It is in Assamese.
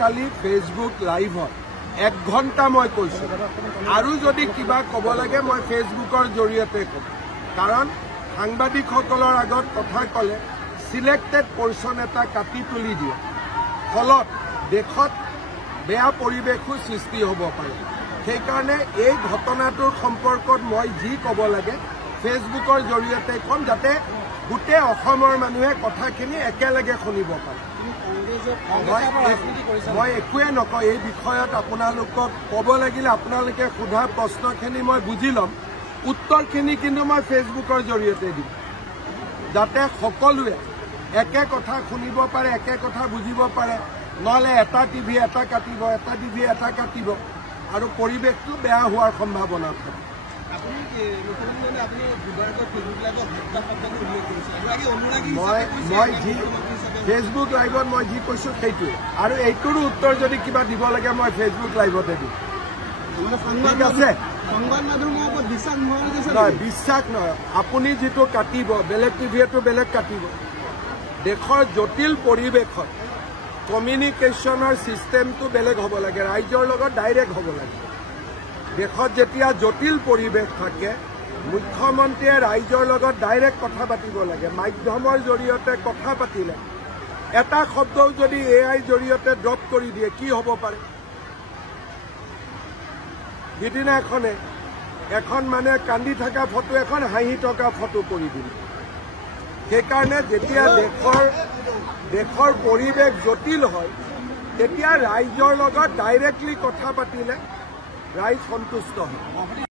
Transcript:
কালি ফেসবুক লাইভত 1 ঘণ্টা মই কৈছো আৰু যদি কিবা কব লাগে মই ফেসবুকৰ জৰিয়তে কম কাৰণ সাংবাদিকসকলৰ আগত কথা কলে সিলেক্টেড পাৰ্সন এটা কাটি তুলি দিয়ে ফলত দেশত বেয়া পৰিৱেশৰ সৃষ্টি হ'ব পাৰে সেই কাৰণে এই ঘটনাটোৰ সম্পৰ্কত মই যি কব লাগে ফেসবুকৰ জৰিয়তে কম যাতে গোটেই অসমৰ মানুহে কথাখিনি একেলগে শুনিব পাৰে মই একোৱে নকওঁ এই বিষয়ত আপোনালোকক ক'ব লাগিলে আপোনালোকে সোধা প্ৰশ্নখিনি মই বুজি ল'ম উত্তৰখিনি কিন্তু মই ফেসবুকৰ জৰিয়তে দিম যাতে সকলোৱে একে কথা শুনিব পাৰে একে কথা বুজিব পাৰে নহলে এটা টিভি এটা কাটিব এটা টিভি এটা কাটিব আৰু পৰিৱেশটো বেয়া হোৱাৰ সম্ভাৱনা থাকে মই যি ফেসবুক লাইভত মই যি কৈছো সেইটোৱে আৰু এইটোৰো উত্তৰ যদি কিবা দিব লাগে মই ফেসবুক লাইভতে দিম ঠিক আছে বিশ্বাস নহয় আপুনি যিটো কাটিব বেলেগ টিভিয়েটো বেলেগ কাটিব দেশৰ জটিল পৰিৱেশত কমিউনিকেশ্যনৰ চিষ্টেমটো বেলেগ হ'ব লাগে ৰাজ্যৰ লগত ডাইৰেক্ট হ'ব লাগে দেশত যেতিয়া জটিল পৰিৱেশ থাকে মুখ্যমন্ত্ৰীয়ে ৰাজ্যৰ লগত ডাইৰেক্ট কথা পাতিব লাগে মাধ্যমৰ জৰিয়তে কথা পাতিলে এটা শব্দও যদি এআই জৰিয়তে ড্ৰপ কৰি দিয়ে কি হ'ব পাৰে সিদিনা এখন মানে কান্দি থকা ফটো এখন হাঁহি থকা ফটো কৰি দিলে সেইকাৰণে যেতিয়া দেশৰ পৰিৱেশ জটিল হয় তেতিয়া ৰাইজৰ লগত ডাইৰেক্টলি কথা পাতিলে ৰাইজ সন্তুষ্ট হয়